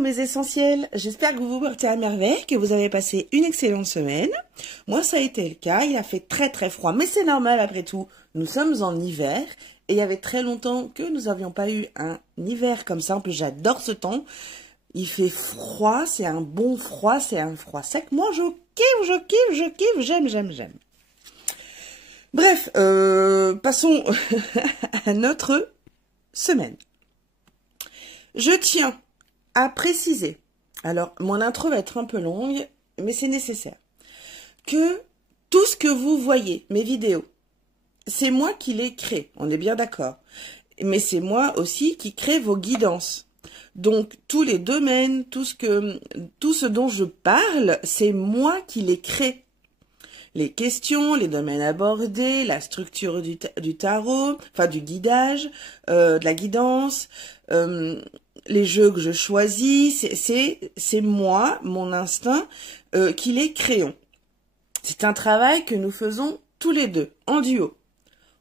mes essentiels, j'espère que vous vous portez à merveille, que vous avez passé une excellente semaine. Moi ça a été le cas, il a fait très très froid, mais c'est normal après tout, nous sommes en hiver et il y avait très longtemps que nous n'avions pas eu un hiver comme ça. En plus j'adore ce temps, il fait froid, c'est un bon froid, c'est un froid sec. Moi je kiffe, j'aime. Bref, passons à notre semaine. Je tiens à préciser, alors mon intro va être un peu longue, mais c'est nécessaire, que tout ce que vous voyez, mes vidéos, c'est moi qui les crée, on est bien d'accord, mais c'est moi aussi qui crée vos guidances. Donc tous les domaines, tout ce dont je parle, c'est moi qui les crée. Les questions, les domaines abordés, la structure du tarot, enfin du guidage, de la guidance, les jeux que je choisis, c'est moi, mon instinct, qui les créons. C'est un travail que nous faisons tous les deux, en duo.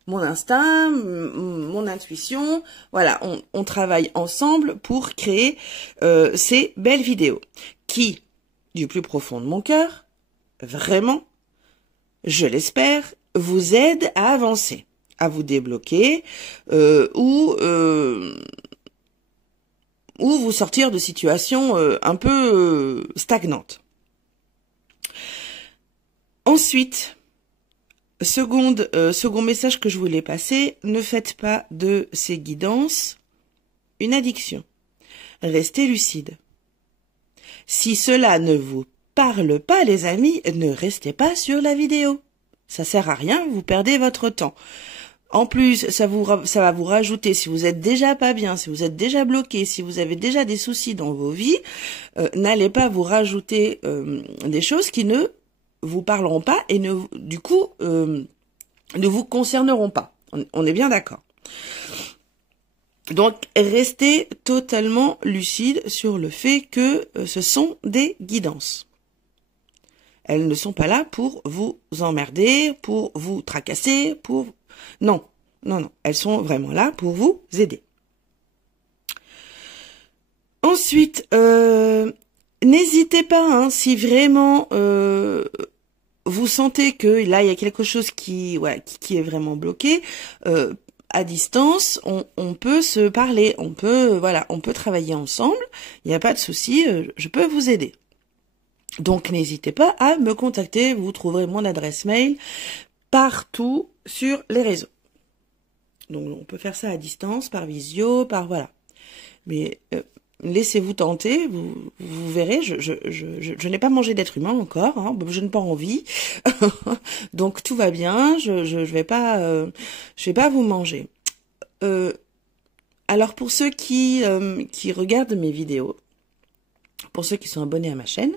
Mon instinct, mon intuition, voilà, on travaille ensemble pour créer ces belles vidéos qui, du plus profond de mon cœur, vraiment, je l'espère, vous aident à avancer, à vous débloquer ou vous sortir de situations un peu stagnantes. Ensuite, second message que je voulais passer, ne faites pas de ces guidances une addiction. Restez lucide. Si cela ne vous parle pas, les amis, ne restez pas sur la vidéo. Ça sert à rien, vous perdez votre temps. En plus, ça va vous rajouter, si vous êtes déjà pas bien, si vous êtes déjà bloqué, si vous avez déjà des soucis dans vos vies, n'allez pas vous rajouter des choses qui ne vous parleront pas et ne vous concerneront pas. On est bien d'accord. Donc, restez totalement lucide sur le fait que ce sont des guidances. Elles ne sont pas là pour vous emmerder, pour vous tracasser, Non. Elles sont vraiment là pour vous aider. Ensuite, n'hésitez pas, si vraiment vous sentez que là, il y a quelque chose qui est vraiment bloqué, à distance, on peut se parler, on peut travailler ensemble, il n'y a pas de souci, je peux vous aider. Donc n'hésitez pas à me contacter, vous trouverez mon adresse mail partout sur les réseaux. Donc on peut faire ça à distance, par visio, voilà. Mais laissez-vous tenter, vous verrez, je n'ai pas mangé d'être humain encore, je n'ai pas envie. Donc tout va bien, je vais pas vous manger. Alors pour ceux qui regardent mes vidéos, pour ceux qui sont abonnés à ma chaîne,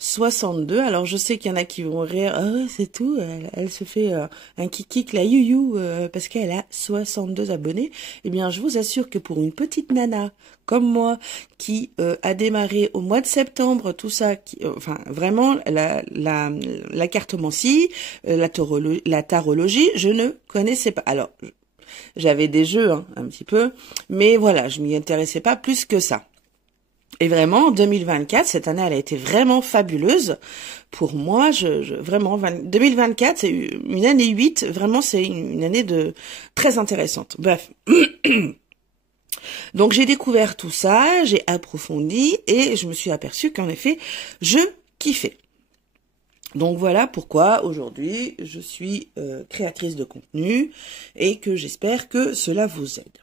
62, alors je sais qu'il y en a qui vont rire, c'est tout, elle se fait un kikik la you parce qu'elle a 62 abonnés. Eh bien, je vous assure que pour une petite nana comme moi qui a démarré au mois de septembre, tout ça, vraiment la cartomancie, la tarologie, je ne connaissais pas. Alors, j'avais des jeux un petit peu, mais voilà, je m'y intéressais pas plus que ça. Et vraiment, 2024, cette année, elle a été vraiment fabuleuse pour moi. 2024, c'est une année 8. Vraiment, c'est une année très intéressante. Bref. Donc, j'ai découvert tout ça, j'ai approfondi et je me suis aperçue qu'en effet, je kiffais. Donc, voilà pourquoi aujourd'hui, je suis créatrice de contenu et que j'espère que cela vous aide.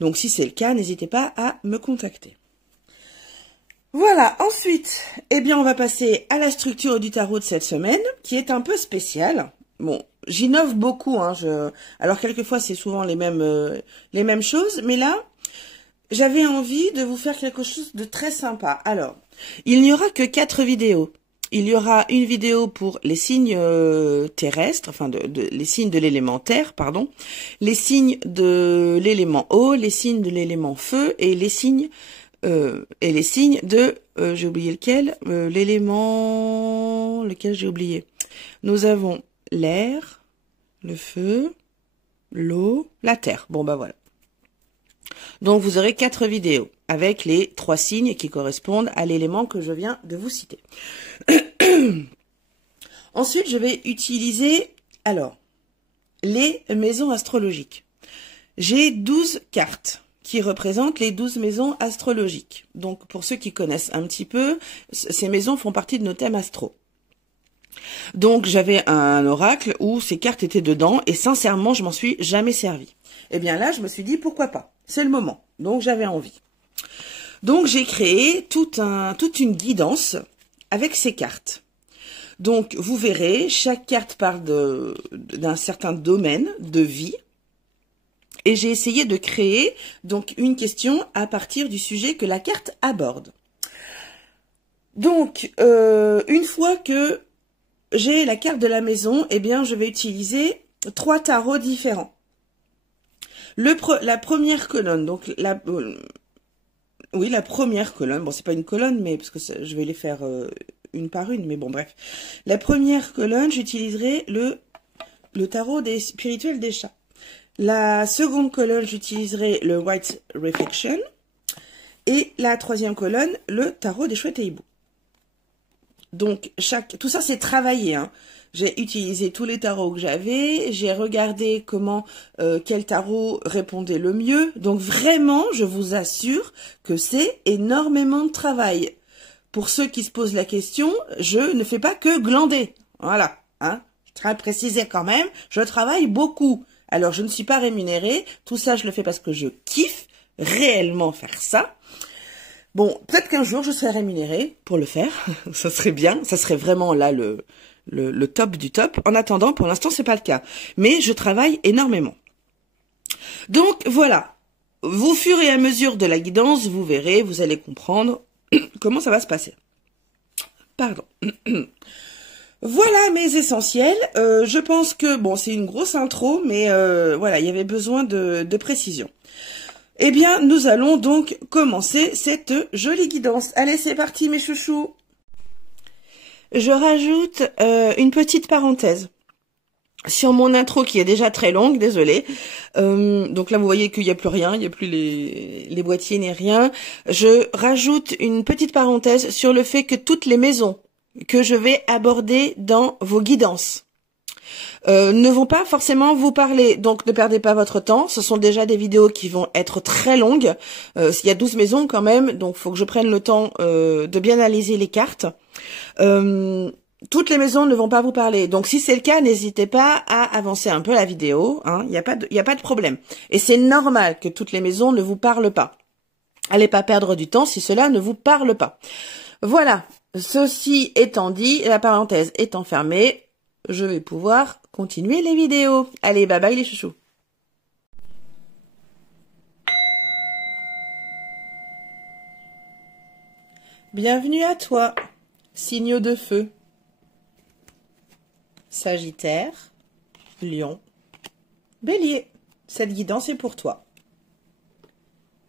Donc, si c'est le cas, n'hésitez pas à me contacter. Voilà, ensuite, on va passer à la structure du tarot de cette semaine, qui est un peu spéciale. Bon, j'innove beaucoup, alors quelquefois c'est souvent les mêmes choses, mais là, j'avais envie de vous faire quelque chose de très sympa. Alors, il n'y aura que 4 vidéos. Il y aura une vidéo pour les signes terrestres, les signes de l'élément terre, pardon, les signes de l'élément eau, les signes de l'élément feu et les signes de, j'ai oublié lequel, lequel j'ai oublié. Nous avons l'air, le feu, l'eau, la terre. Bon, voilà. Donc, vous aurez 4 vidéos. avec les 3 signes qui correspondent à l'élément que je viens de vous citer. Ensuite, je vais utiliser, alors, les maisons astrologiques. J'ai 12 cartes qui représentent les 12 maisons astrologiques. Donc, pour ceux qui connaissent un petit peu, ces maisons font partie de nos thèmes astro. Donc, j'avais un oracle où ces cartes étaient dedans et sincèrement, je m'en suis jamais servi. Et bien là, je me suis dit, pourquoi pas? C'est le moment. Donc, j'avais envie. Donc, j'ai créé toute une guidance avec ces cartes. Donc, vous verrez, chaque carte parle d'un certain domaine de vie. Et j'ai essayé de créer donc une question à partir du sujet que la carte aborde. Donc, une fois que j'ai la carte de la maison, eh bien, je vais utiliser 3 tarots différents. La première colonne, donc la première colonne. Bon, c'est pas une colonne, mais parce que je vais les faire une par une, mais bon, bref. La première colonne, j'utiliserai le tarot des spirituels des chats. La seconde colonne, j'utiliserai le White Reflection. Et la troisième colonne, le tarot des chouettes et hiboux. Donc, tout ça, c'est travaillé, hein. J'ai utilisé tous les tarots que j'avais. J'ai regardé quel tarot répondait le mieux. Donc, vraiment, je vous assure que c'est énormément de travail. Pour ceux qui se posent la question, je ne fais pas que glander. Voilà, hein. Je tiens à préciser quand même, je travaille beaucoup. Alors, je ne suis pas rémunérée. Tout ça, je le fais parce que je kiffe réellement faire ça. Bon, peut-être qu'un jour, je serai rémunérée pour le faire. Ça serait bien. Ça serait vraiment là le top du top. En attendant, pour l'instant, c'est pas le cas. Mais je travaille énormément. Donc, voilà. Au fur et à mesure de la guidance, vous verrez, vous allez comprendre comment ça va se passer. Pardon. Voilà mes essentiels. Je pense que, bon, c'est une grosse intro, mais voilà, il y avait besoin de précision. Eh bien, nous allons donc commencer cette jolie guidance. Allez, c'est parti mes chouchous. Je rajoute une petite parenthèse sur mon intro qui est déjà très longue, désolée. Donc là, vous voyez qu'il n'y a plus rien, il n'y a plus les boîtiers ni rien. Je rajoute une petite parenthèse sur le fait que toutes les maisons que je vais aborder dans vos guidances ne vont pas forcément vous parler. Donc ne perdez pas votre temps, ce sont déjà des vidéos qui vont être très longues. Il y a 12 maisons quand même, donc il faut que je prenne le temps de bien analyser les cartes. Toutes les maisons ne vont pas vous parler. Donc si c'est le cas, n'hésitez pas à avancer un peu la vidéo, hein. Il n'y a pas de problème. Et c'est normal que toutes les maisons ne vous parlent pas. Allez pas perdre du temps si cela ne vous parle pas. Voilà. Ceci étant dit, la parenthèse étant fermée, je vais pouvoir continuer les vidéos. Allez, bye bye les chouchous. Bienvenue à toi, signe de feu. Sagittaire, Lion, Bélier. Cette guidance est pour toi.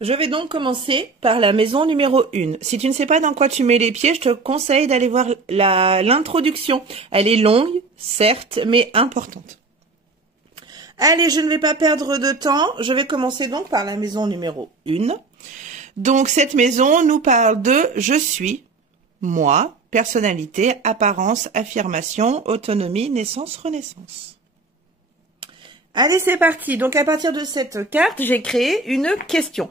Je vais donc commencer par la maison numéro 1. Si tu ne sais pas dans quoi tu mets les pieds, je te conseille d'aller voir l'introduction. Elle est longue, certes, mais importante. Allez, je ne vais pas perdre de temps. Je vais commencer donc par la maison numéro 1. Donc, cette maison nous parle de « je suis », moi, personnalité, apparence, affirmation, autonomie, naissance, renaissance. Allez, c'est parti. Donc, à partir de cette carte, j'ai créé une question.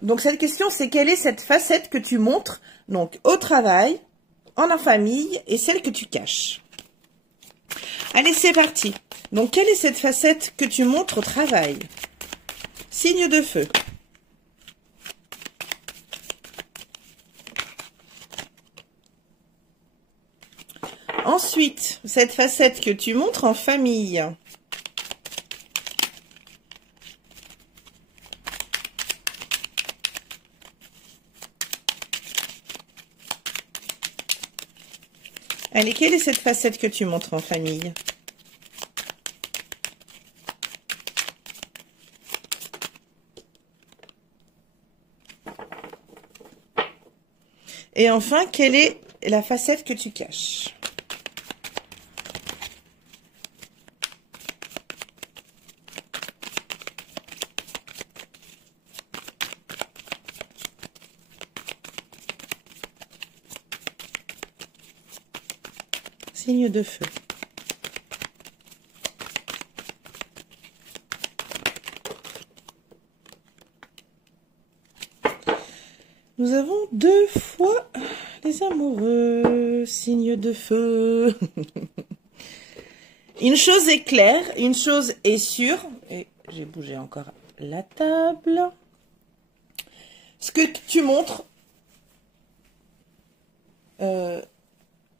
Donc, cette question, c'est quelle est cette facette que tu montres, donc, au travail, en famille, et celle que tu caches. Allez, c'est parti. Donc, quelle est cette facette que tu montres au travail? Signe de feu. Ensuite, cette facette que tu montres en famille. Allez, quelle est cette facette que tu montres en famille? Et enfin, quelle est la facette que tu caches? Signe de feu. Nous avons 2 fois les amoureux, signe de feu. Une chose est claire, une chose est sûre, et j'ai bougé encore la table. Ce que tu montres,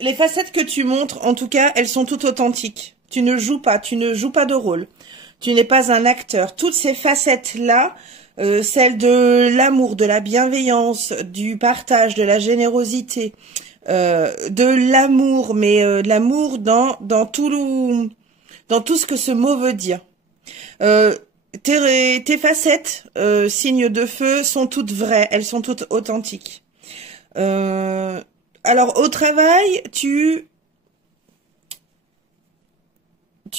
les facettes que tu montres, en tout cas, elles sont toutes authentiques. Tu ne joues pas de rôle. Tu n'es pas un acteur. Toutes ces facettes-là, celle de l'amour, de la bienveillance, du partage, de la générosité, de l'amour, mais de l'amour dans tout ce que ce mot veut dire. Tes facettes, signes de feu, sont toutes vraies, elles sont toutes authentiques. Alors au travail, tu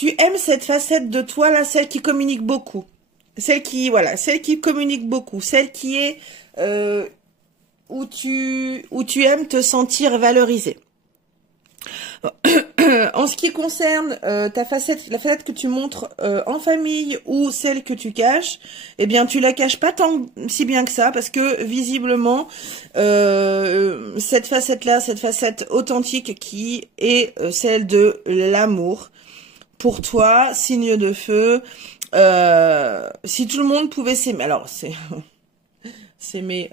aimes cette facette de toi là, celle qui communique beaucoup. Celle qui communique beaucoup, celle qui est où tu aimes te sentir valorisé. En ce qui concerne la facette que tu montres en famille ou celle que tu caches, eh bien tu la caches pas tant si bien que ça, parce que visiblement cette facette-là, cette facette authentique qui est celle de l'amour, pour toi, signe de feu. Si tout le monde pouvait s'aimer, alors s'aimer,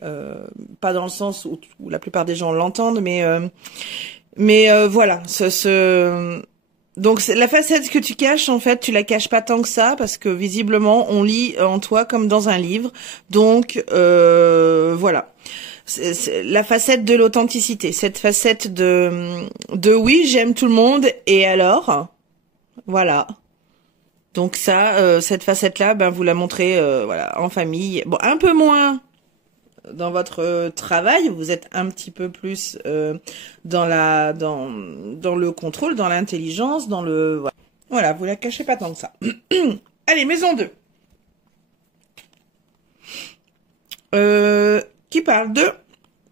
pas dans le sens où la plupart des gens l'entendent, mais voilà, donc la facette que tu caches, en fait, tu la caches pas tant que ça, parce que visiblement on lit en toi comme dans un livre, donc voilà. C'est la facette de l'authenticité, cette facette de oui, j'aime tout le monde, et alors, voilà. Donc ça, cette facette-là, ben vous la montrez, voilà, en famille. Bon, un peu moins dans votre travail. Vous êtes un petit peu plus dans le contrôle, dans l'intelligence, dans le voilà. Vous la cachez pas tant que ça. Allez, maison 2. Qui parle de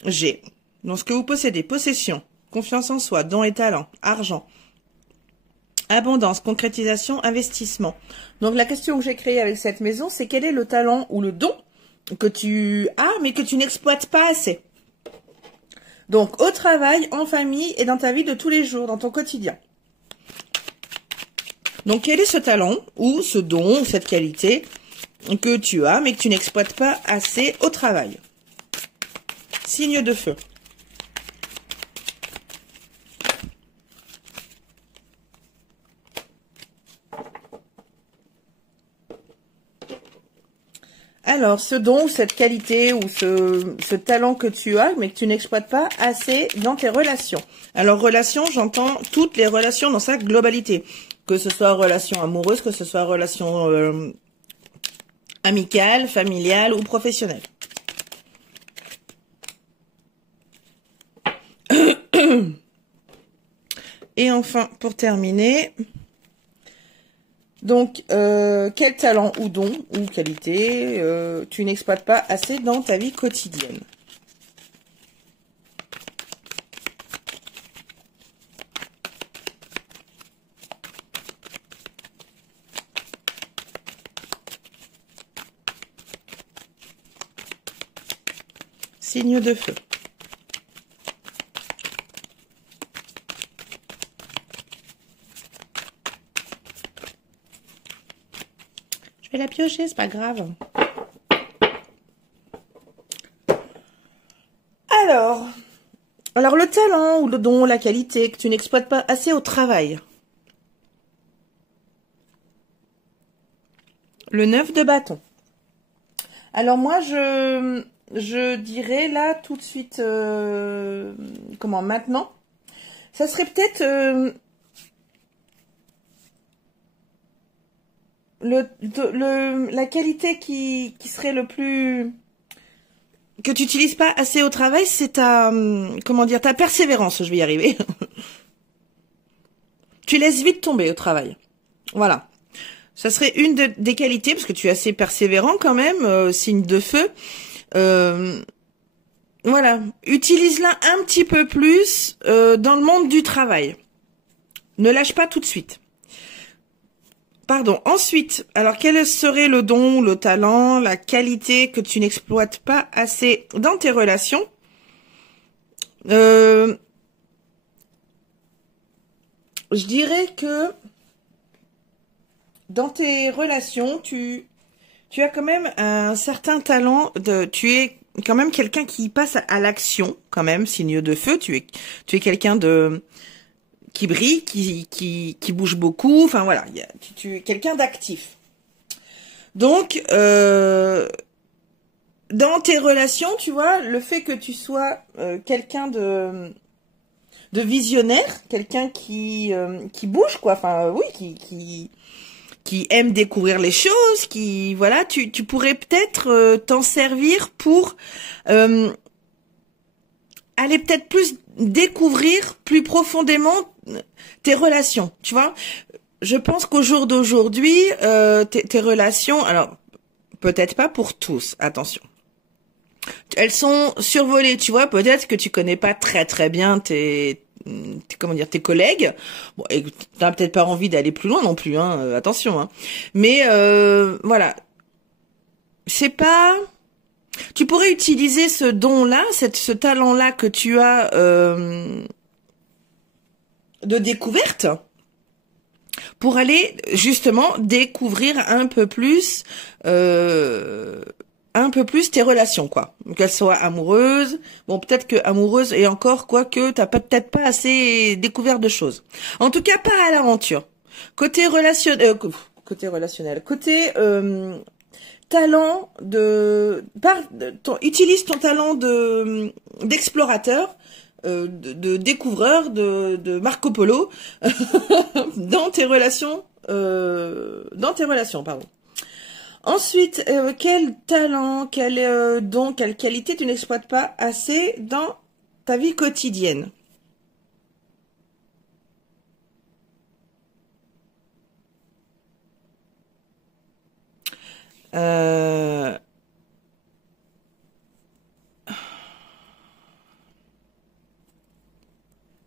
G. Donc ce que vous possédez: possession, confiance en soi, dons et talents, argent. Abondance, concrétisation, investissement. Donc la question que j'ai créée avec cette maison, c'est quel est le talent ou le don que tu as, mais que tu n'exploites pas assez. Donc au travail, en famille et dans ta vie de tous les jours, dans ton quotidien. Donc quel est ce talent ou ce don ou cette qualité que tu as, mais que tu n'exploites pas assez au travail? Signe de feu. Alors, ce don, cette qualité ou ce talent que tu as, mais que tu n'exploites pas assez dans tes relations. Alors, relations, j'entends toutes les relations dans sa globalité. Que ce soit relation amoureuse, que ce soit relation amicale, familiale ou professionnelle. Et enfin, pour terminer... Donc, quel talent ou don ou qualité tu n'exploites pas assez dans ta vie quotidienne? Signe de feu. Je vais la piocher, c'est pas grave. Alors le talent ou le don, la qualité que tu n'exploites pas assez au travail. Le 9 de bâton. Alors moi, je dirais là tout de suite, maintenant, ça serait peut-être... la qualité qui serait le plus que tu n'utilises pas assez au travail, c'est ta ta persévérance. Je vais y arriver. Tu laisses vite tomber au travail. Voilà. Ça serait une des qualités, parce que tu es assez persévérant quand même, signe de feu. Voilà. Utilise-la un petit peu plus dans le monde du travail. Ne lâche pas tout de suite. Pardon. Ensuite, alors quel serait le don, le talent, la qualité que tu n'exploites pas assez dans tes relations? Je dirais que dans tes relations, tu as quand même un certain talent tu es quand même quelqu'un qui passe à l'action, quand même, signe de feu, tu es quelqu'un qui brille, qui bouge beaucoup, enfin voilà, tu es quelqu'un d'actif. Donc, dans tes relations, tu vois, le fait que tu sois quelqu'un de visionnaire, quelqu'un qui bouge, quoi, enfin oui, qui aime découvrir les choses, qui voilà, tu pourrais peut-être t'en servir pour aller peut-être plus découvrir plus profondément tes relations, tu vois. Je pense qu'au jour d'aujourd'hui, tes relations, alors peut-être pas pour tous, attention. Elles sont survolées, tu vois, peut-être que tu connais pas très très bien tes collègues. Bon, et t'as peut-être pas envie d'aller plus loin non plus, hein, attention, hein. Mais c'est pas. Tu pourrais utiliser ce don-là, ce talent-là que tu as de découverte pour aller justement découvrir un peu plus tes relations, quoi. Qu'elles soient amoureuses. Bon, peut-être que amoureuses et encore, quoique, t'as peut-être pas assez découvert de choses. En tout cas, pas à l'aventure. Côté relationnel, côté talent utilise ton talent d'explorateur, de découvreur, de Marco Polo dans tes relations, pardon. Ensuite, quel talent, quel don, quelle qualité tu n'exploites pas assez dans ta vie quotidienne?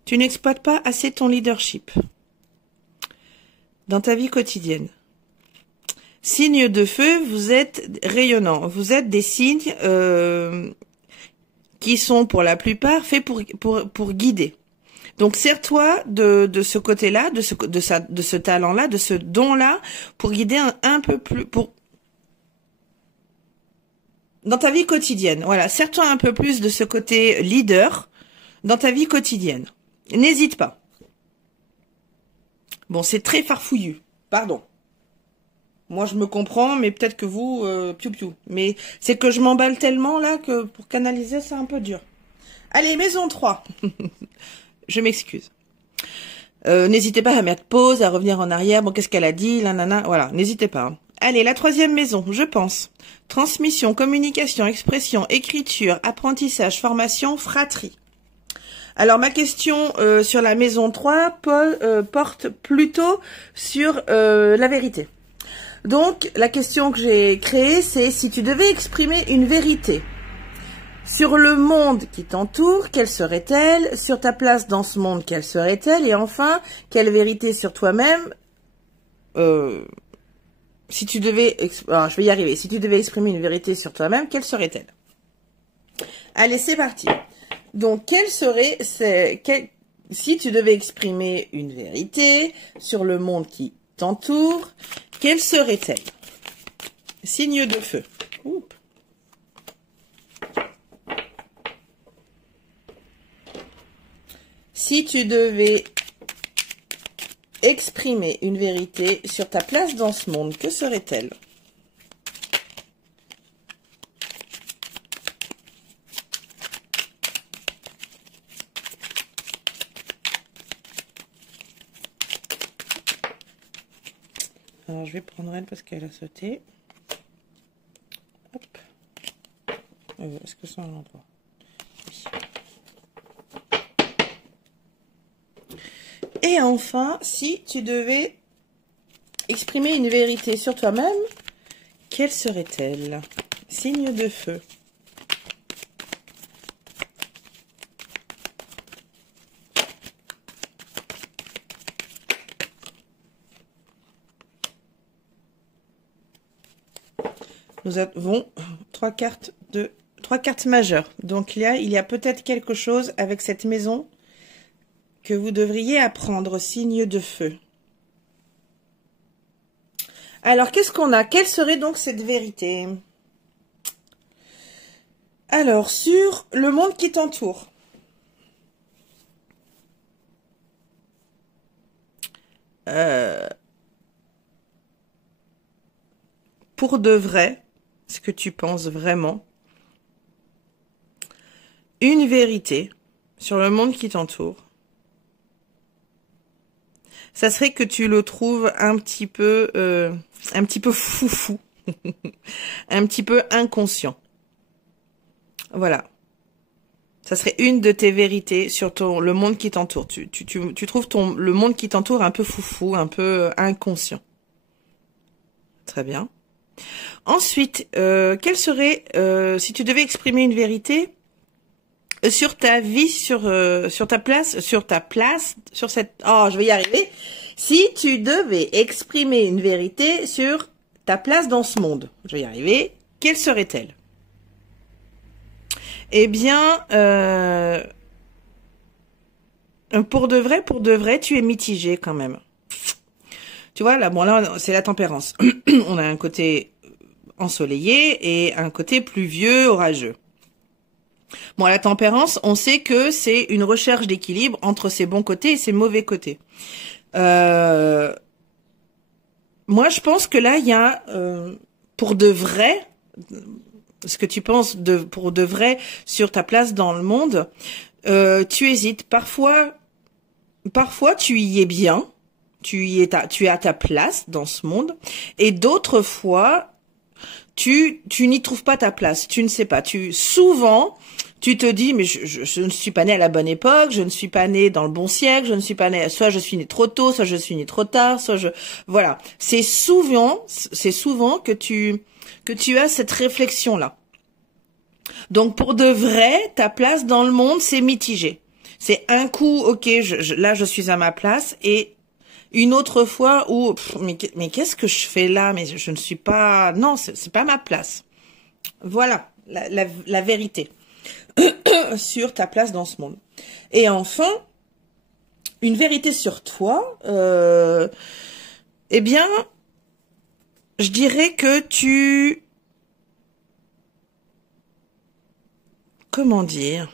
Tu n'exploites pas assez ton leadership dans ta vie quotidienne. Signe de feu, vous êtes rayonnant. Vous êtes des signes qui sont pour la plupart faits pour guider. Donc sers-toi de ce côté-là, de ce talent-là, de ce don-là, pour guider un peu plus, dans ta vie quotidienne. Voilà, sers-toi un peu plus de ce côté leader dans ta vie quotidienne. N'hésite pas. Bon, c'est très farfouillu. Pardon. Moi, je me comprends, mais peut-être que vous, piou-piou. Mais c'est que je m'emballe tellement, là, que pour canaliser, c'est un peu dur. Allez, maison 3. Je m'excuse. N'hésitez pas à mettre pause, à revenir en arrière. Bon, qu'est-ce qu'elle a dit, là, nana. Voilà, n'hésitez pas. Hein. Allez, la 3e maison, je pense. Transmission, communication, expression, écriture, apprentissage, formation, fratrie. Alors, ma question sur la maison 3 porte plutôt sur la vérité. Donc, la question que j'ai créée, c'est si tu devais exprimer une vérité sur le monde qui t'entoure, quelle serait-elle? Sur ta place dans ce monde, quelle serait-elle? Et enfin, quelle vérité sur toi-même si tu devais... Alors, je vais y arriver. Si tu devais exprimer une vérité sur toi-même, quelle serait-elle? Allez, c'est parti. Donc, si tu devais exprimer une vérité sur le monde qui t'entoure, quelle serait-elle? Signe de feu. Oups. Si tu devais exprimer une vérité sur ta place dans ce monde, que serait-elle? Alors, je vais prendre elle parce qu'elle a sauté. Hop. Est-ce que c'est un endroit? Oui. Et enfin, si tu devais exprimer une vérité sur toi-même, quelle serait-elle? Signe de feu. Nous avons trois cartes majeures. Donc il y a peut-être quelque chose avec cette maison que vous devriez apprendre, signe de feu. Alors, qu'est-ce qu'on a? Quelle serait donc cette vérité? Alors, sur le monde qui t'entoure. Pour de vrai, ce que tu penses vraiment, une vérité sur le monde qui t'entoure, ça serait que tu le trouves un petit peu foufou, un petit peu inconscient. Voilà. Ça serait une de tes vérités sur le monde qui t'entoure. Tu trouves le monde qui t'entoure un peu foufou, un peu inconscient. Très bien. Ensuite, quelle serait, si tu devais exprimer une vérité sur ta vie, sur ta place, sur cette... Oh, je vais y arriver. Si tu devais exprimer une vérité sur ta place dans ce monde, je vais y arriver, quelle serait-elle? Eh bien, pour de vrai, tu es mitigé quand même. Tu vois, là, bon, là, c'est la tempérance. On a un côté ensoleillé et un côté pluvieux, orageux. Bon, la tempérance, on sait que c'est une recherche d'équilibre entre ses bons côtés et ses mauvais côtés. Moi, je pense que là, il y a, pour de vrai, ce que tu penses pour de vrai sur ta place dans le monde, tu hésites. Parfois, tu y es bien, tu es à ta place dans ce monde, et d'autres fois, tu n'y trouves pas ta place. Tu ne sais pas. Souvent, tu te dis, mais je ne suis pas née à la bonne époque, je ne suis pas née dans le bon siècle, je ne suis pas née, soit je suis née trop tôt, soit je suis née trop tard, voilà. C'est souvent que tu as cette réflexion-là. Donc, pour de vrai, ta place dans le monde, c'est mitigé. C'est un coup, ok, là, je suis à ma place, et une autre fois où, mais qu'est-ce que je fais là? Mais je ne suis pas, non, c'est pas ma place. Voilà, la vérité sur ta place dans ce monde. Et enfin, une vérité sur toi, eh bien, je dirais que comment dire,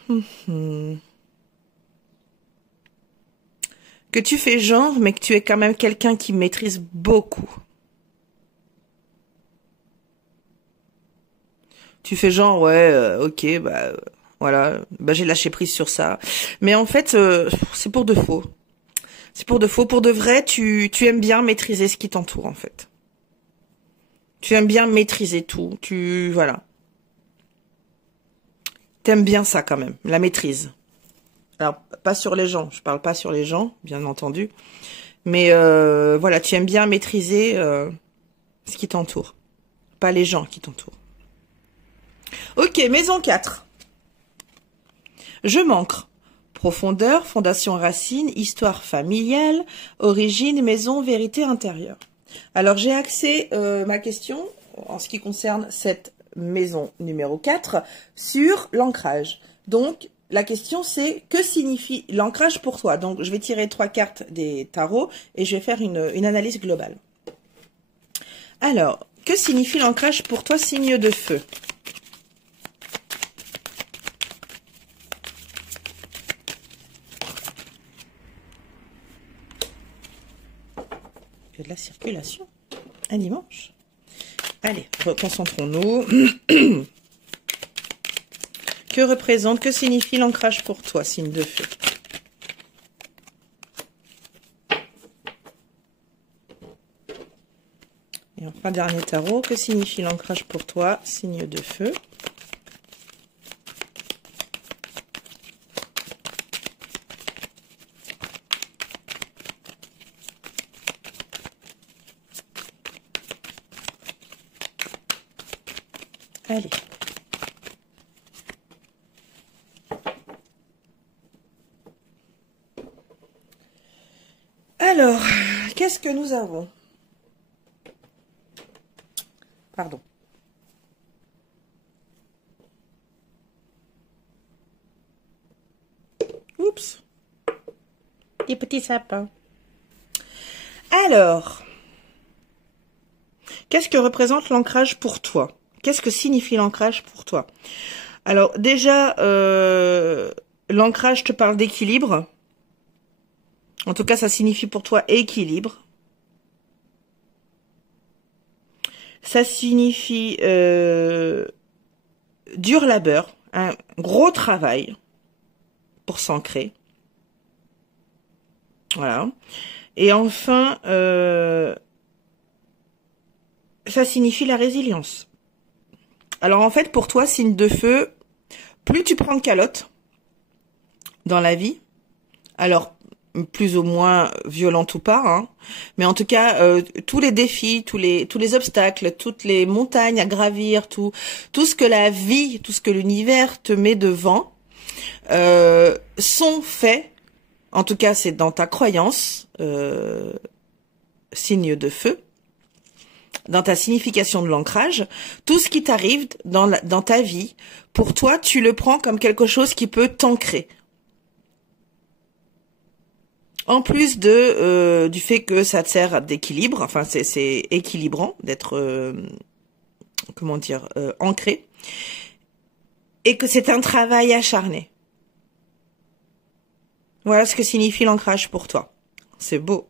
que tu fais genre, mais que tu es quand même quelqu'un qui maîtrise beaucoup. Tu fais genre, ouais, ok, bah voilà, bah j'ai lâché prise sur ça. Mais en fait, c'est pour de faux. C'est pour de faux. Pour de vrai, tu aimes bien maîtriser ce qui t'entoure, en fait. Tu aimes bien maîtriser tout. Voilà. T'aimes bien ça quand même, la maîtrise. Alors, pas sur les gens, je parle pas sur les gens, bien entendu. Mais voilà, tu aimes bien maîtriser ce qui t'entoure. Pas les gens qui t'entourent. Ok, maison 4. Je manque. Profondeur, fondation racine, histoire familiale, origine, maison, vérité intérieure. Alors, j'ai axé ma question, en ce qui concerne cette maison numéro 4, sur l'ancrage. Donc, la question c'est, que signifie l'ancrage pour toi? Donc, je vais tirer 3 cartes des tarots et je vais faire une analyse globale. Alors, que signifie l'ancrage pour toi, signe de feu? Il y a de la circulation. Un dimanche. Allez, reconcentrons-nous. Que signifie l'ancrage pour toi, signe de feu? Et enfin, dernier tarot, que signifie l'ancrage pour toi, signe de feu? Allez. Alors, qu'est-ce que nous avons? Pardon. des petits sapins. Alors, qu'est-ce que représente l'ancrage pour toi? Qu'est-ce que signifie l'ancrage pour toi? Alors déjà, l'ancrage te parle d'équilibre. En tout cas, ça signifie pour toi équilibre. Ça signifie dur labeur, un gros travail pour s'ancrer. Voilà. Et enfin, ça signifie la résilience. Alors en fait, pour toi, signe de feu, plus tu prends de calotte dans la vie, alors plus ou moins violente ou pas, hein, mais en tout cas, tous les défis, tous les obstacles, toutes les montagnes à gravir, tout ce que la vie, tout ce que l'univers te met devant, sont faits. En tout cas, c'est dans ta croyance, signe de feu, dans ta signification de l'ancrage, tout ce qui t'arrive dans ta vie, pour toi, tu le prends comme quelque chose qui peut t'ancrer. En plus du fait que ça te sert d'équilibre, enfin c'est équilibrant d'être, comment dire, ancré, et que c'est un travail acharné. Voilà ce que signifie l'ancrage pour toi. C'est beau.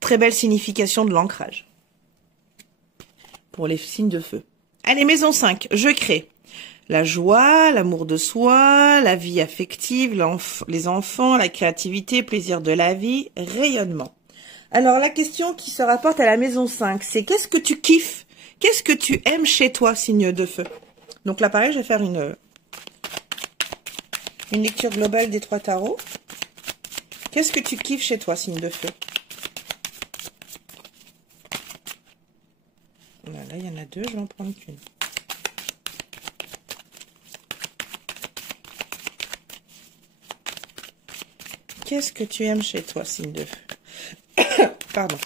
Très belle signification de l'ancrage. Pour les signes de feu. Allez, maison 5, je crée. La joie, l'amour de soi, la vie affective, les enfants, la créativité, plaisir de la vie, rayonnement. Alors, la question qui se rapporte à la maison 5, c'est qu'est-ce que tu kiffes? Qu'est-ce que tu aimes chez toi, signe de feu? Donc là, pareil, je vais faire une lecture globale des 3 tarots. Qu'est-ce que tu kiffes chez toi, signe de feu? Là, il y en a 2, je vais en prendre qu'une. Qu'est-ce que tu aimes chez toi, signe de feu? Pardon.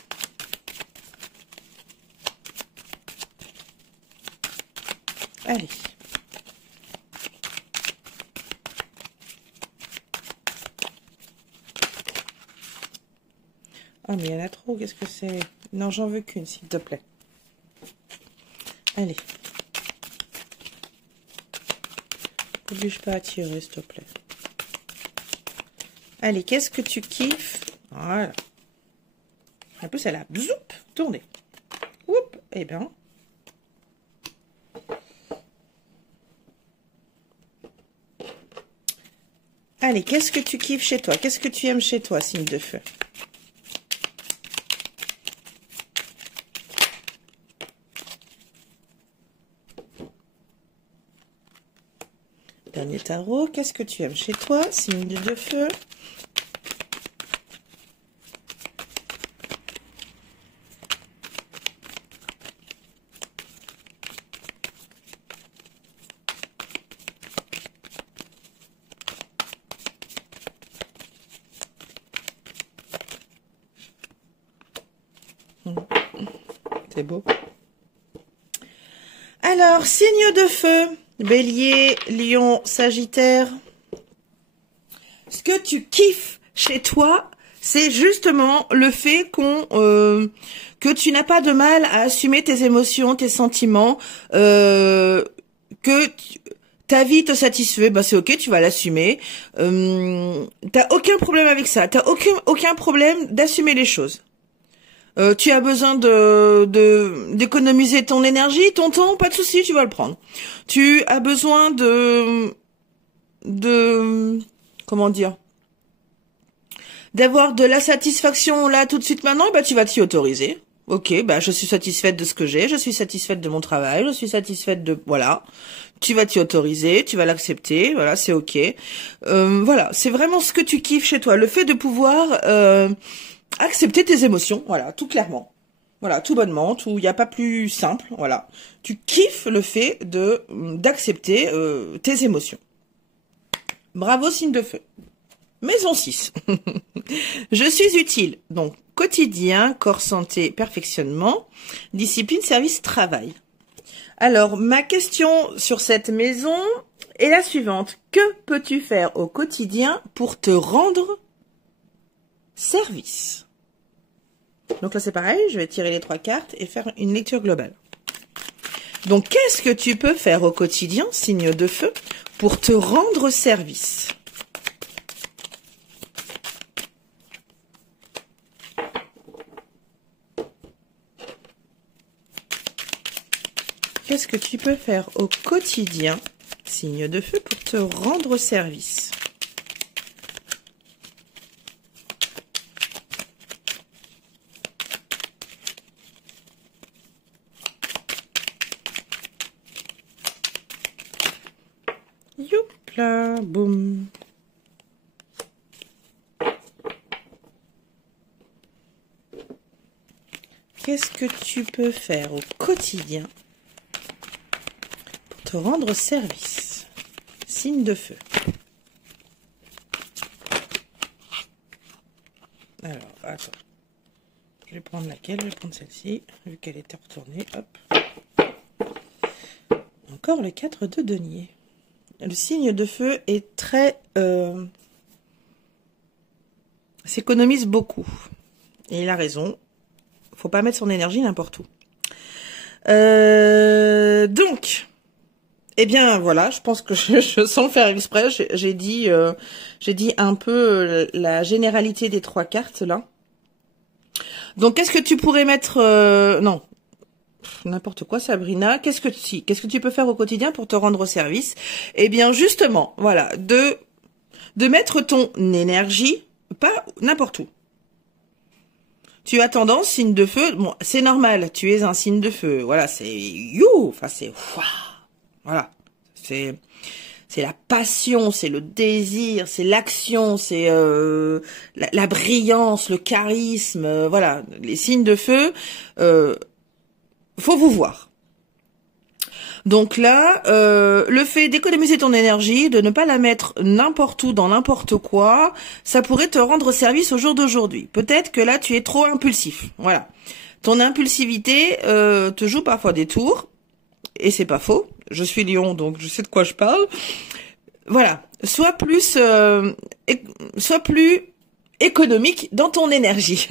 Allez. Oh, mais il y en a trop, qu'est-ce que c'est? Non, j'en veux qu'une, s'il te plaît. Allez. N'oblige pas à tirer, s'il te plaît. Allez, qu'est-ce que tu kiffes? Voilà. En plus, elle a bzoup, tourné. Oups, eh bien. Allez, qu'est-ce que tu kiffes chez toi? Qu'est-ce que tu aimes chez toi, signe de feu? Dernier tarot, qu'est-ce que tu aimes chez toi, signe de feu? C'est beau. Alors, signe de feu, Bélier, Lion, Sagittaire. Ce que tu kiffes chez toi, c'est justement le fait que tu n'as pas de mal à assumer tes émotions, tes sentiments, ta vie te satisfait, bah c'est ok, tu vas l'assumer. T'as aucun problème avec ça, t'as aucun problème d'assumer les choses. Tu as besoin d'économiser ton énergie, ton temps, pas de souci, tu vas le prendre. Tu as besoin comment dire, d'avoir de la satisfaction là tout de suite maintenant, bah tu vas t'y autoriser. Ok, bah je suis satisfaite de ce que j'ai, je suis satisfaite de mon travail, je suis satisfaite de voilà. Tu vas t'y autoriser, tu vas l'accepter, voilà, c'est ok. Voilà, c'est vraiment ce que tu kiffes chez toi, le fait de pouvoir accepter tes émotions, voilà, tout clairement. Voilà, tout bonnement, il n'y a pas plus simple, voilà. Tu kiffes le fait d'accepter tes émotions. Bravo, signe de feu. Maison 6. Je suis utile. Donc, quotidien, corps, santé, perfectionnement, discipline, service, travail. Alors, ma question sur cette maison est la suivante. Que peux-tu faire au quotidien pour te rendre service. Donc là, c'est pareil, je vais tirer les 3 cartes et faire une lecture globale. Donc, qu'est-ce que tu peux faire au quotidien, signe de feu, pour te rendre service? Qu'est-ce que tu peux faire au quotidien, signe de feu, pour te rendre service? Youpla, boum. Qu'est-ce que tu peux faire au quotidien pour te rendre service? Signe de feu. Alors, attends. Je vais prendre laquelle? Je vais prendre celle-ci, vu qu'elle était retournée. Hop. Encore le 4 de denier. Le signe de feu est très... s'économise beaucoup. Et il a raison. Faut pas mettre son énergie n'importe où. Donc, eh bien voilà, je pense que sans le faire exprès, j'ai dit un peu la généralité des 3 cartes là. Donc, qu'est-ce que tu pourrais mettre... non, n'importe quoi, Sabrina. Qu'est-ce que tu peux faire au quotidien pour te rendre service? Eh bien, justement, voilà, de mettre ton énergie, pas n'importe où. Tu as tendance, signe de feu, bon, c'est normal, tu es un signe de feu, voilà, c'est you, enfin c'est voilà, c'est la passion, c'est le désir, c'est l'action, c'est la brillance, le charisme, voilà, les signes de feu, faut vous voir. Donc là, le fait d'économiser ton énergie, de ne pas la mettre n'importe où, dans n'importe quoi, ça pourrait te rendre service au jour d'aujourd'hui. Peut-être que là, tu es trop impulsif. Voilà. Ton impulsivité te joue parfois des tours, et c'est pas faux. Je suis Lion, donc je sais de quoi je parle. Voilà. Sois plus économique dans ton énergie.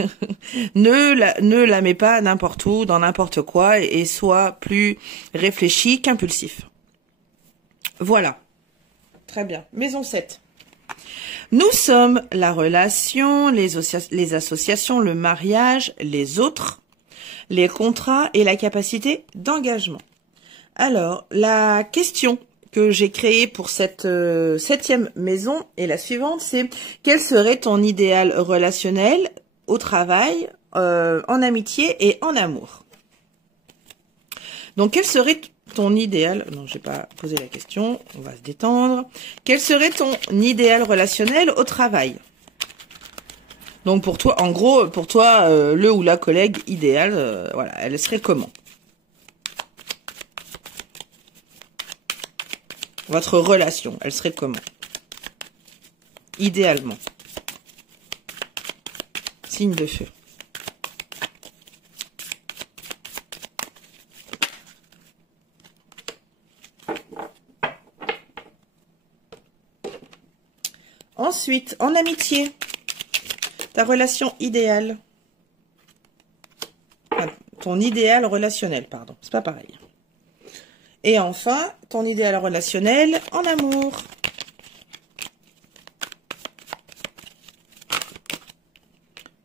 ne la mets pas n'importe où, dans n'importe quoi, et sois plus réfléchi qu'impulsif. Voilà. Très bien. Maison 7. Nous sommes la relation, les associations, le mariage, les autres, les contrats et la capacité d'engagement. Alors, la question que j'ai créée pour cette 7e maison est la suivante, c'est quel serait ton idéal relationnel au travail, en amitié et en amour? Donc, quel serait ton idéal... Non, je n'ai pas posé la question, on va se détendre. Quel serait ton idéal relationnel au travail? Donc, pour toi, en gros, pour toi, le ou la collègue idéale, voilà, elle serait comment? Votre relation, elle serait comment? Idéalement. Signe de feu. Ensuite, en amitié, ta relation idéale. Enfin, ton idéal relationnel, pardon. C'est pas pareil. Et enfin, ton idéal relationnel en amour.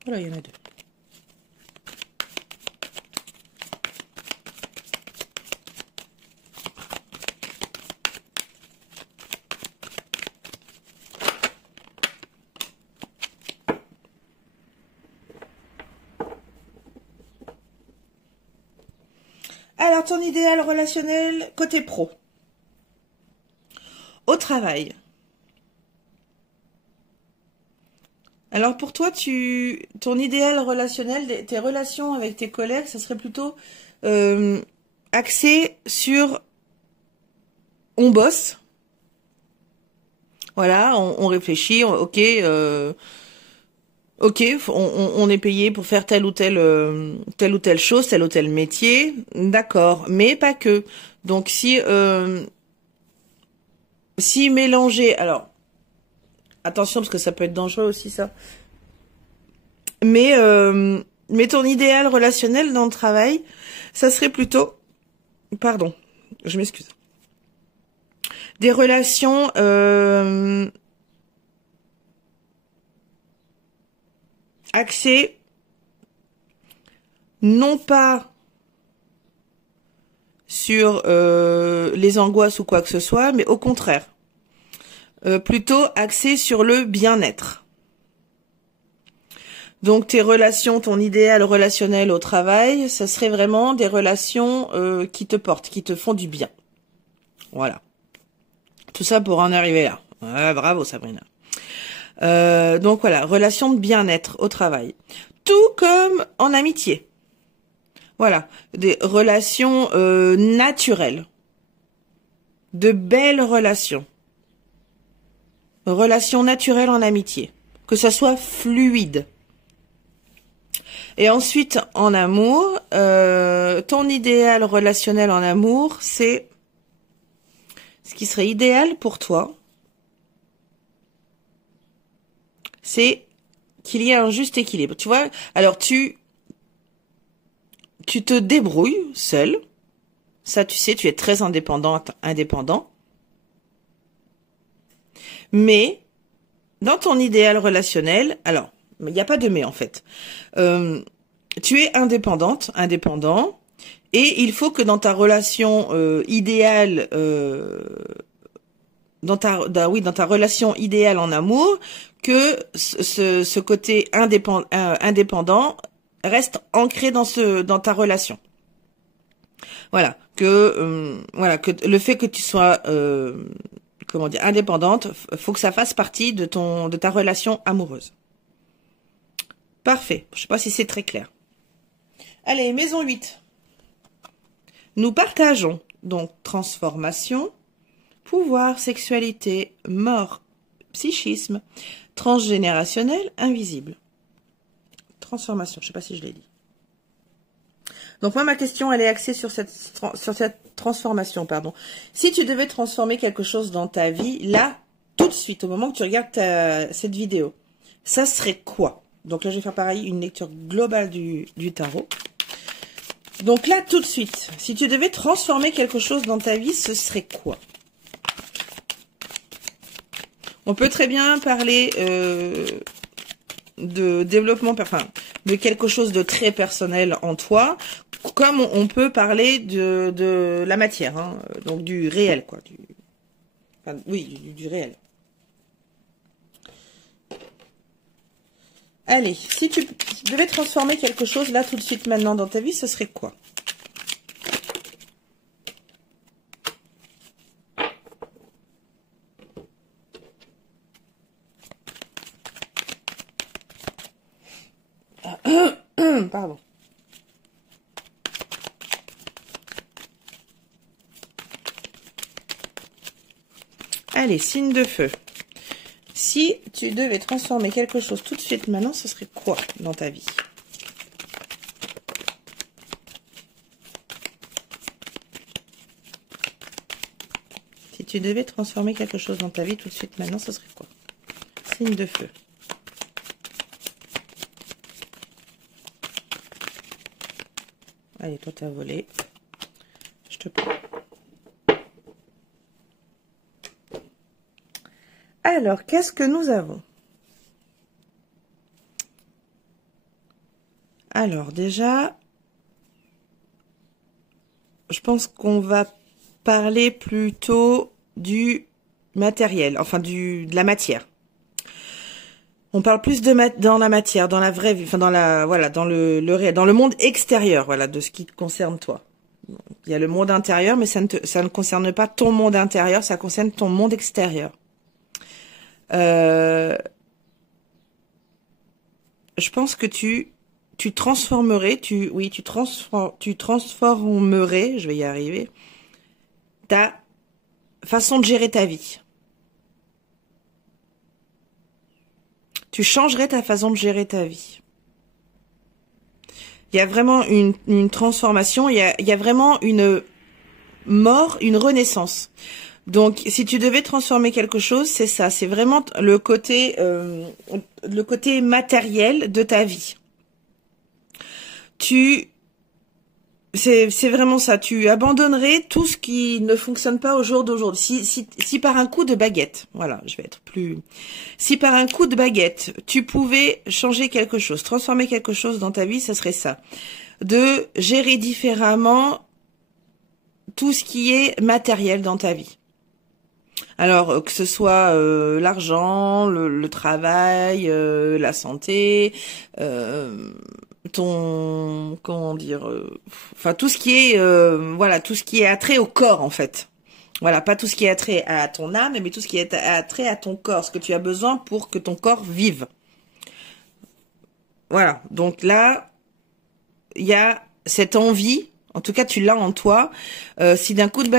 Voilà, il y en a 2. Alors, ton idéal relationnel côté pro. Au travail. Alors, pour toi, ton idéal relationnel, tes relations avec tes collègues, ça serait plutôt axé sur on bosse. Voilà, on réfléchit, ok, on est payé pour faire telle ou telle chose, tel ou tel métier, d'accord, mais pas que. Donc si mélanger, alors attention parce que ça peut être dangereux aussi ça. Mais ton idéal relationnel dans le travail, ça serait plutôt, pardon, je m'excuse, des relations axées non pas sur les angoisses ou quoi que ce soit, mais au contraire, plutôt axées sur le bien-être. Donc tes relations, ton idéal relationnel au travail, ça serait vraiment des relations qui te portent, qui te font du bien. Voilà. Tout ça pour en arriver là. Ouais, bravo Sabrina. Donc voilà, relation de bien-être au travail. Tout comme en amitié. Voilà, des relations naturelles. De belles relations. Relations naturelles en amitié. Que ça soit fluide. Et ensuite, en amour, ton idéal relationnel en amour, c'est ce qui serait idéal pour toi, c'est qu'il y ait un juste équilibre. Tu vois, alors tu te débrouilles seul, ça tu sais, tu es très indépendant, mais dans ton idéal relationnel, alors, il n'y a pas de mais en fait. Tu es indépendant, et il faut que dans ta relation idéale, dans ta relation idéale en amour, que ce côté indépendant reste ancré dans ta relation. Voilà, que le fait que tu sois indépendante, faut que ça fasse partie de ta relation amoureuse. Parfait. Je sais pas si c'est très clair. Allez, maison 8. Nous partageons donc transformation, pouvoir, sexualité, mort, psychisme, transgénérationnel, invisible. Transformation, je sais pas si je l'ai dit. Donc moi, ma question, elle est axée sur cette transformation, pardon. Si tu devais transformer quelque chose dans ta vie, là, tout de suite, au moment que tu regardes cette vidéo, ça serait quoi? Donc là, je vais faire pareil, une lecture globale du tarot. Donc là, tout de suite, si tu devais transformer quelque chose dans ta vie, ce serait quoi? On peut très bien parler de développement, enfin, de quelque chose de très personnel en toi, comme on peut parler de la matière, hein, donc du réel, quoi. Du réel. Allez, si tu devais transformer quelque chose là tout de suite maintenant dans ta vie, ce serait quoi? Pardon. Allez, signe de feu. Si tu devais transformer quelque chose tout de suite maintenant, ce serait quoi dans ta vie? Si tu devais transformer quelque chose dans ta vie tout de suite maintenant, ce serait quoi? Signe de feu. Allez, toi, t'as volé. Je te prends. Alors, qu'est-ce que nous avons? Alors, déjà, je pense qu'on va parler plutôt du matériel, enfin de la matière. On parle plus dans la matière, dans la vraie vie, enfin dans le réel, dans le monde extérieur, voilà, de ce qui te concerne toi. Il y a le monde intérieur, mais ça ne concerne pas ton monde intérieur, ça concerne ton monde extérieur. Je pense que tu transformerais, tu transformerais, je vais y arriver, ta façon de gérer ta vie. Tu changerais ta façon de gérer ta vie. Il y a vraiment une transformation, il y a vraiment une mort, une renaissance. Donc, si tu devais transformer quelque chose, c'est ça. C'est vraiment le côté matériel de ta vie. C'est vraiment ça. Tu abandonnerais tout ce qui ne fonctionne pas au jour d'aujourd'hui. Si par un coup de baguette, voilà, je vais être plus. Si par un coup de baguette, tu pouvais changer quelque chose, transformer quelque chose dans ta vie, ça serait ça. De gérer différemment tout ce qui est matériel dans ta vie. Alors, que ce soit l'argent, le travail, la santé, comment dire, enfin tout ce qui est, voilà, tout ce qui est attrait au corps en fait. Voilà, pas tout ce qui est attrait à ton âme, mais tout ce qui est attrait à ton corps, ce que tu as besoin pour que ton corps vive. Voilà, donc là, il y a cette envie. En tout cas, tu l'as en toi. Si d'un coup de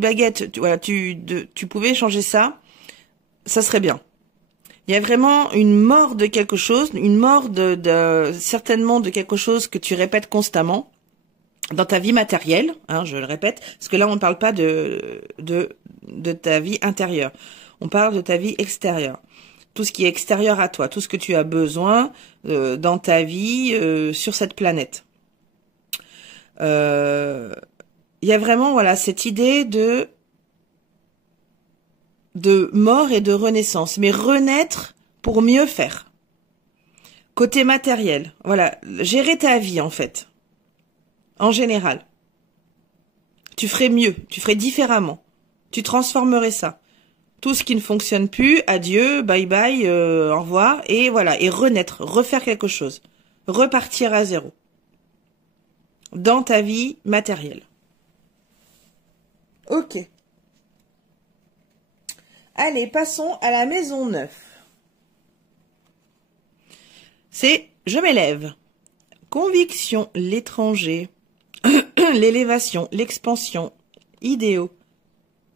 baguette, tu pouvais changer ça, ça serait bien. Il y a vraiment une mort de quelque chose, une mort certainement de quelque chose que tu répètes constamment dans ta vie matérielle. Hein, je le répète, parce que là, on ne parle pas de ta vie intérieure. On parle de ta vie extérieure. Tout ce qui est extérieur à toi, tout ce que tu as besoin dans ta vie sur cette planète. Il y a vraiment voilà cette idée de mort et de renaissance, mais renaître pour mieux faire. Côté matériel, voilà, gérer ta vie en fait, en général. Tu ferais mieux, tu ferais différemment, tu transformerais ça. Tout ce qui ne fonctionne plus, adieu, bye bye, au revoir, et voilà, et renaître, refaire quelque chose, repartir à zéro. Dans ta vie matérielle. Ok. Allez, passons à la maison 9. C'est « Je m'élève ». Conviction, l'étranger, l'élévation, l'expansion, idéaux,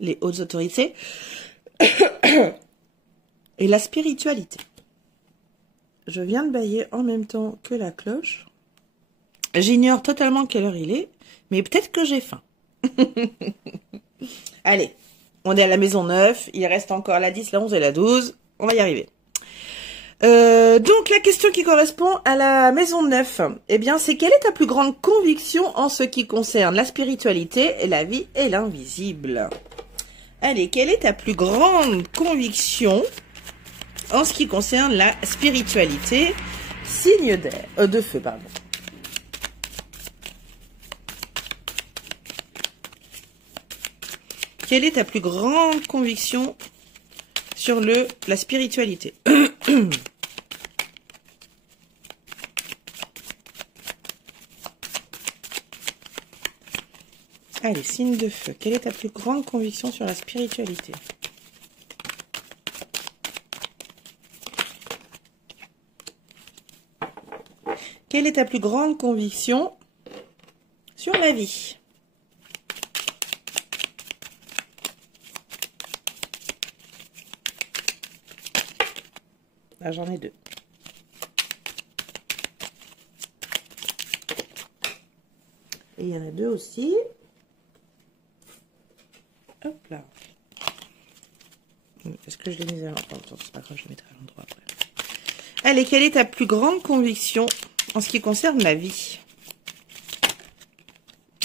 les hautes autorités et la spiritualité. Je viens de bâiller en même temps que la cloche. J'ignore totalement quelle heure il est, mais peut-être que j'ai faim. Allez, on est à la maison 9, il reste encore la 10, la 11 et la 12. On va y arriver. Donc la question qui correspond à la maison 9, eh bien c'est quelle est ta plus grande conviction en ce qui concerne la spiritualité, la vie et l'invisible? Allez, quelle est ta plus grande conviction en ce qui concerne la spiritualité, signe d'air, de feu, pardon. Quelle est ta plus grande conviction sur la spiritualité? Allez, signe de feu. Quelle est ta plus grande conviction sur la spiritualité? Quelle est ta plus grande conviction sur la vie? Ah, j'en ai deux. Et il y en a deux aussi. Hop là. Est-ce que je l'ai mis à l'endroit? C'est pas grave, je le mettrai à l'endroit après. Allez, quelle est ta plus grande conviction en ce qui concerne la vie?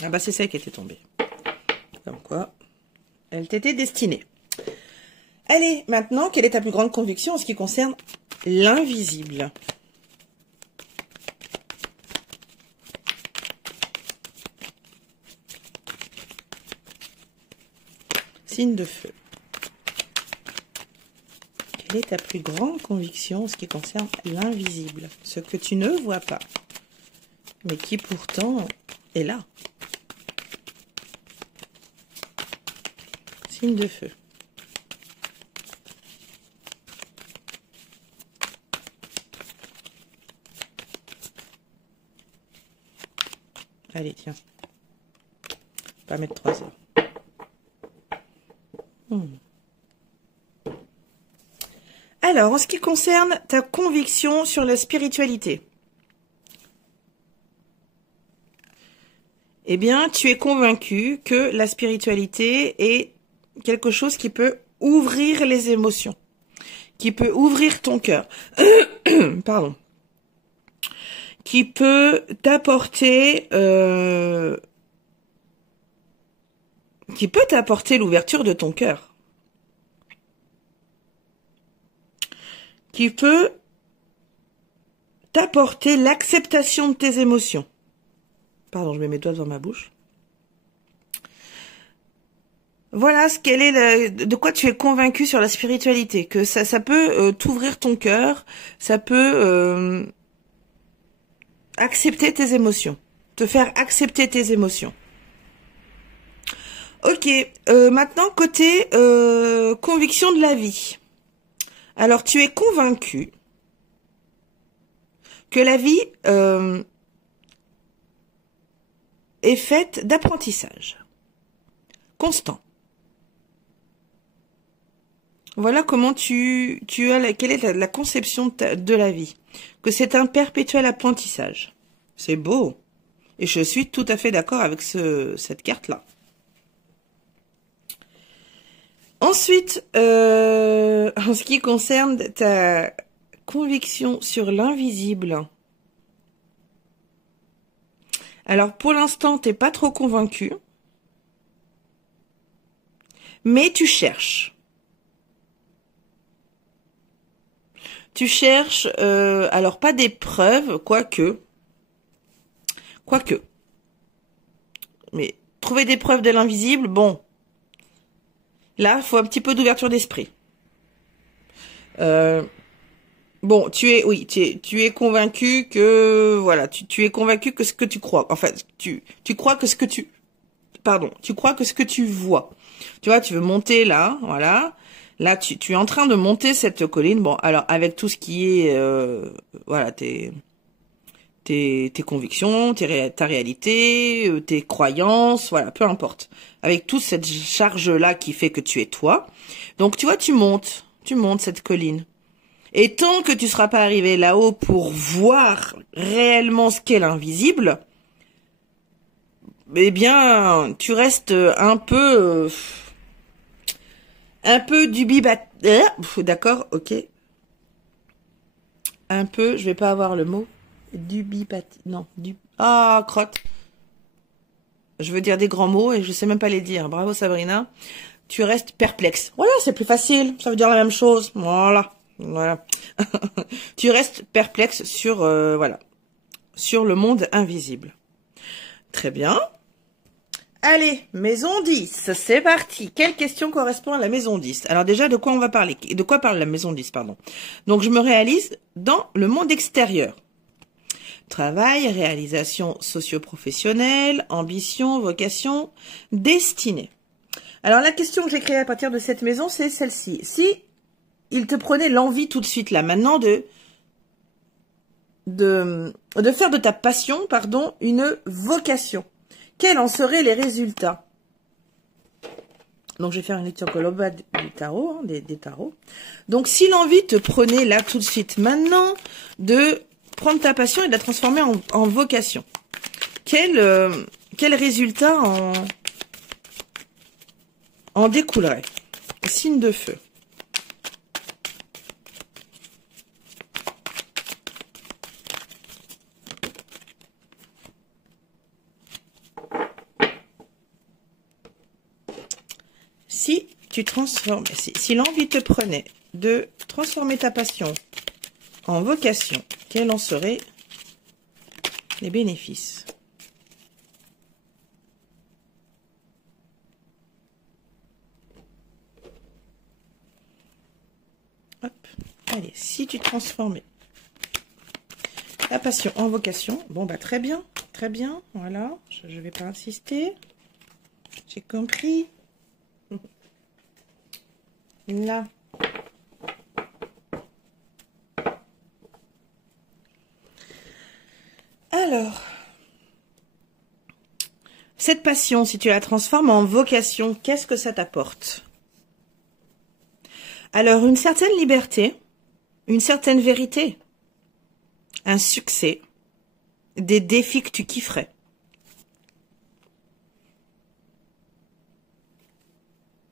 Ah bah c'est celle qui était tombée. Comme quoi, elle t'était destinée. Allez, maintenant, quelle est ta plus grande conviction en ce qui concerne l'invisible? Signe de feu. Quelle est ta plus grande conviction en ce qui concerne l'invisible? Ce que tu ne vois pas, mais qui pourtant est là. Signe de feu. Allez, tiens. Pas mettre 3 heures. Alors, en ce qui concerne ta conviction sur la spiritualité, eh bien, tu es convaincu que la spiritualité est quelque chose qui peut ouvrir les émotions, qui peut ouvrir ton cœur, pardon, qui peut t'apporter, l'ouverture de ton cœur, qui peut t'apporter l'acceptation de tes émotions. Pardon, je mets mes doigts devant ma bouche. Voilà de quoi tu es convaincu sur la spiritualité, que ça peut t'ouvrir ton cœur, ça peut accepter tes émotions, te faire accepter tes émotions. Ok, maintenant côté conviction de la vie. Alors tu es convaincu que la vie est faite d'apprentissage constant. Voilà comment quelle est la conception de la vie. Que c'est un perpétuel apprentissage. C'est beau. Et je suis tout à fait d'accord avec cette carte-là. Ensuite, en ce qui concerne ta conviction sur l'invisible. Alors, pour l'instant, t'es pas trop convaincu. Mais tu cherches. Tu cherches, alors pas des preuves, quoique. Mais trouver des preuves de l'invisible, bon. Là, il faut un petit peu d'ouverture d'esprit. Bon, tu es convaincu que, voilà, tu es convaincu que ce que tu crois. En fait, tu crois que ce que tu vois. Tu vois, tu veux monter là, voilà. Là, tu es en train de monter cette colline. Bon, alors, avec tout ce qui est, voilà, tes convictions, ta réalité, tes croyances, voilà, peu importe. Avec toute cette charge-là qui fait que tu es toi. Donc, tu vois, tu montes cette colline. Et tant que tu seras pas arrivé là-haut pour voir réellement ce qu'est l'invisible, eh bien, tu restes un peu d'accord, ok. Un peu, je vais pas avoir le mot. Crotte. Je veux dire des grands mots et je sais même pas les dire. Bravo Sabrina. Tu restes perplexe. Voilà, c'est plus facile. Ça veut dire la même chose. Voilà. Tu restes perplexe sur, sur le monde invisible. Très bien. Allez, maison 10, c'est parti. Quelle question correspond à la maison 10? Alors déjà, de quoi on va parler? De quoi parle la maison 10, pardon? Donc, je me réalise dans le monde extérieur. Travail, réalisation socio-professionnelle, ambition, vocation, destinée. Alors, la question que j'ai créée à partir de cette maison, c'est celle-ci. Si il te prenait l'envie tout de suite, là, maintenant, de faire de ta passion, une vocation, quels en seraient les résultats? Donc, je vais faire une lecture globale du tarot, des tarots. Donc, si l'envie te prenait là tout de suite, maintenant, de prendre ta passion et de la transformer en vocation, quel résultat en découlerait? Signe de feu. Si tu transformes, si l'envie te prenait de transformer ta passion en vocation, quels en seraient les bénéfices? Hop, allez, si tu transformais ta passion en vocation, bon bah très bien, voilà, je vais pas insister, j'ai compris. Là. Alors, cette passion, si tu la transformes en vocation, qu'est-ce que ça t'apporte? Alors, une certaine liberté, une certaine vérité, un succès, des défis que tu kifferais.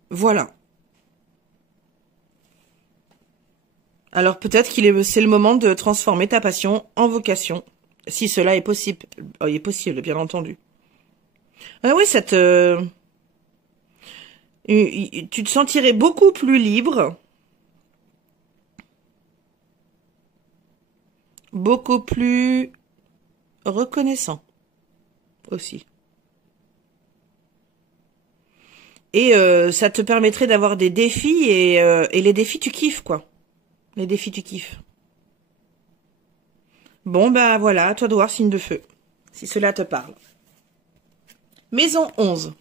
Voilà. Alors peut-être c'est le moment de transformer ta passion en vocation, si cela est possible. Il est possible, bien entendu. Ah oui, tu te sentirais beaucoup plus libre, beaucoup plus reconnaissant aussi. Et ça te permettrait d'avoir des défis et les défis tu kiffes quoi. Les défis tu kiffes. Bon ben voilà, à toi de voir signe de feu, si cela te parle. Maison 11.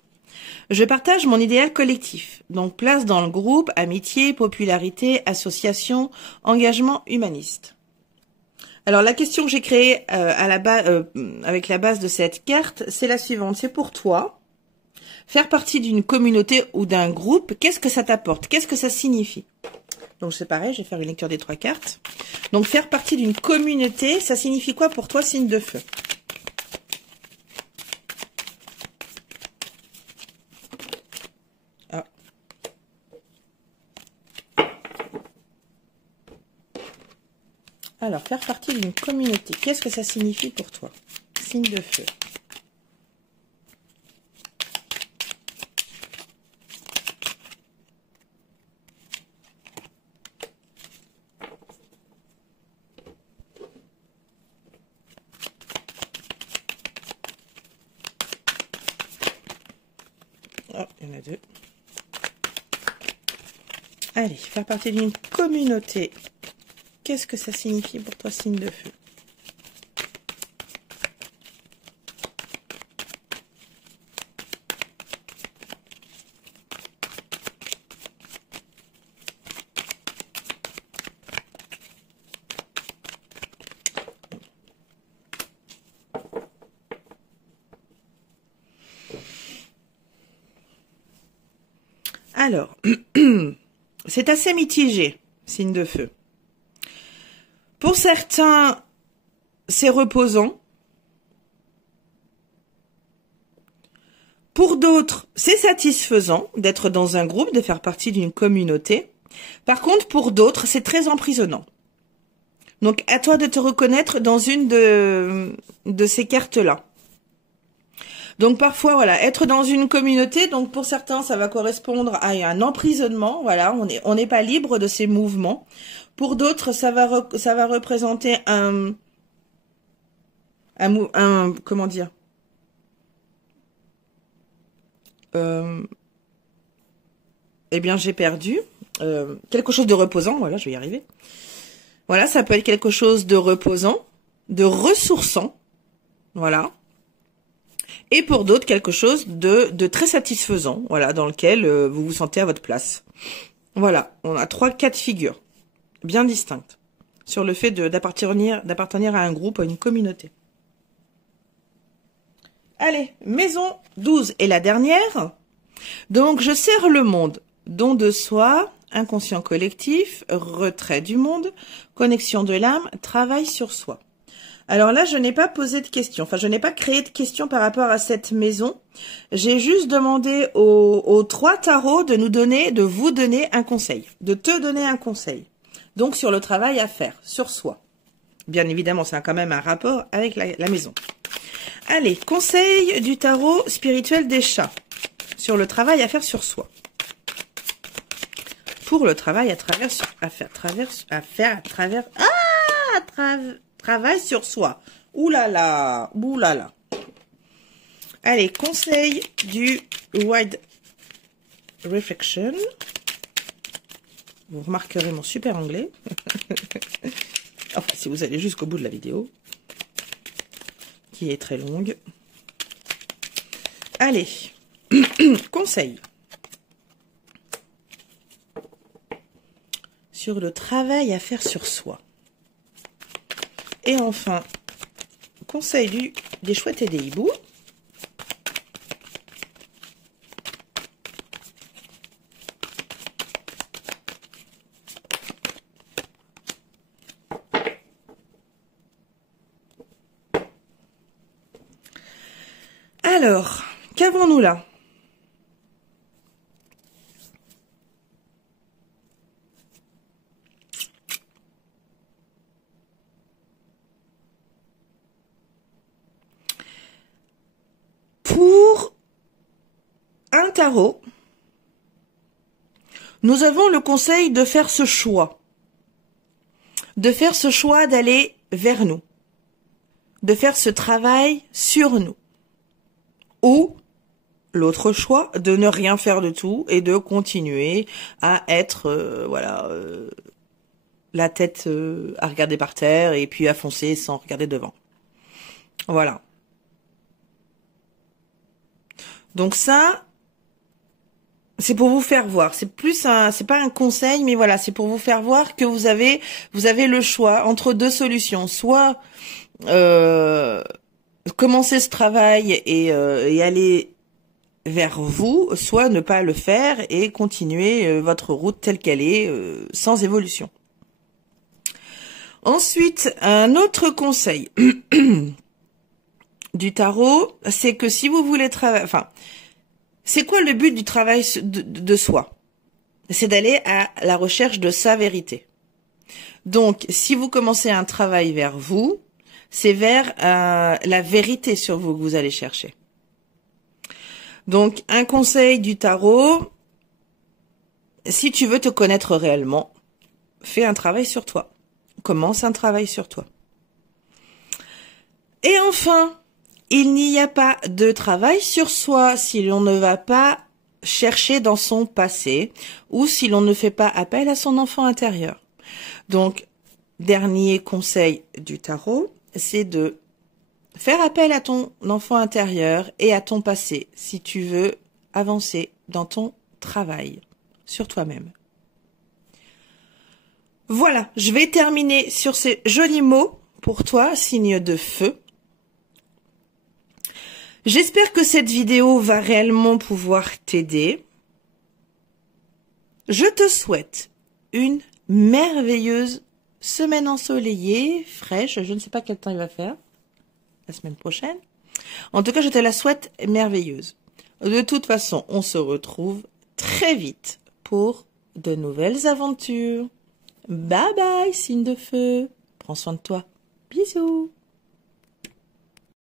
Je partage mon idéal collectif, donc place dans le groupe, amitié, popularité, association, engagement humaniste. Alors la question que j'ai créée avec la base de cette carte, c'est la suivante, c'est pour toi. Faire partie d'une communauté ou d'un groupe, qu'est-ce que ça t'apporte? Qu'est-ce que ça signifie? Donc c'est pareil, je vais faire une lecture des 3 cartes. Donc faire partie d'une communauté, ça signifie quoi pour toi, signe de feu? Ah. Alors, faire partie d'une communauté, qu'est-ce que ça signifie pour toi? Signe de feu. Oh, il y en a 2. Allez, faire partie d'une communauté. Qu'est-ce que ça signifie pour toi, signe de feu? Alors, c'est assez mitigé, signe de feu. Pour certains, c'est reposant. Pour d'autres, c'est satisfaisant d'être dans un groupe, de faire partie d'une communauté. Par contre, pour d'autres, c'est très emprisonnant. Donc, à toi de te reconnaître dans une de ces cartes-là. Donc parfois, voilà, être dans une communauté, donc pour certains, ça va correspondre à un emprisonnement, voilà, on n'est pas libre de ces mouvements. Pour d'autres, ça va représenter comment dire, eh bien, j'ai perdu, quelque chose de reposant, voilà, je vais y arriver. Voilà, ça peut être quelque chose de reposant, de ressourçant, voilà. Et pour d'autres, quelque chose de très satisfaisant, voilà, dans lequel vous vous sentez à votre place. Voilà, on a 3 cas de figure bien distinctes sur le fait d'appartenir à un groupe, à une communauté. Allez, maison 12 et la dernière. Donc, je sers le monde. Don de soi, inconscient collectif, retrait du monde, connexion de l'âme, travail sur soi. Alors là, je n'ai pas posé de questions, enfin je n'ai pas créé de questions par rapport à cette maison. J'ai juste demandé aux 3 tarots de vous donner un conseil, de te donner un conseil. Donc sur le travail à faire, sur soi. Bien évidemment, ça a quand même un rapport avec la maison. Allez, conseil du tarot spirituel des chats, sur le travail à faire sur soi. Pour le travail travail sur soi. Ouh là là, ouh là là. Allez, conseil du Wide Reflection. Vous remarquerez mon super anglais. Enfin, si vous allez jusqu'au bout de la vidéo, qui est très longue. Allez, conseil. Sur le travail à faire sur soi. Et enfin, conseil des chouettes et des hiboux. Alors, qu'avons-nous là? Pour un tarot, nous avons le conseil de faire ce choix. De faire ce choix d'aller vers nous. De faire ce travail sur nous. Ou l'autre choix, de ne rien faire de tout et de continuer à être, la tête à regarder par terre et puis à foncer sans regarder devant. Voilà. Donc ça, c'est pour vous faire voir. C'est pas un conseil, mais voilà, c'est pour vous faire voir que vous avez le choix entre deux solutions. Soit commencer ce travail et aller vers vous, soit ne pas le faire et continuer votre route telle qu'elle est, sans évolution. Ensuite, un autre conseil du tarot, c'est que si vous voulez travailler, c'est quoi le but du travail de soi? C'est d'aller à la recherche de sa vérité. Donc, si vous commencez un travail vers vous, c'est vers la vérité sur vous que vous allez chercher. Donc, un conseil du tarot, si tu veux te connaître réellement, fais un travail sur toi. Commence un travail sur toi. Et enfin, il n'y a pas de travail sur soi si l'on ne va pas chercher dans son passé ou si l'on ne fait pas appel à son enfant intérieur. Donc, dernier conseil du tarot, c'est de faire appel à ton enfant intérieur et à ton passé si tu veux avancer dans ton travail sur toi-même. Voilà, je vais terminer sur ces jolis mots pour toi, signe de feu. J'espère que cette vidéo va réellement pouvoir t'aider. Je te souhaite une merveilleuse semaine ensoleillée, fraîche. Je ne sais pas quel temps il va faire la semaine prochaine. En tout cas, je te la souhaite merveilleuse. De toute façon, on se retrouve très vite pour de nouvelles aventures. Bye bye, signe de feu. Prends soin de toi. Bisous.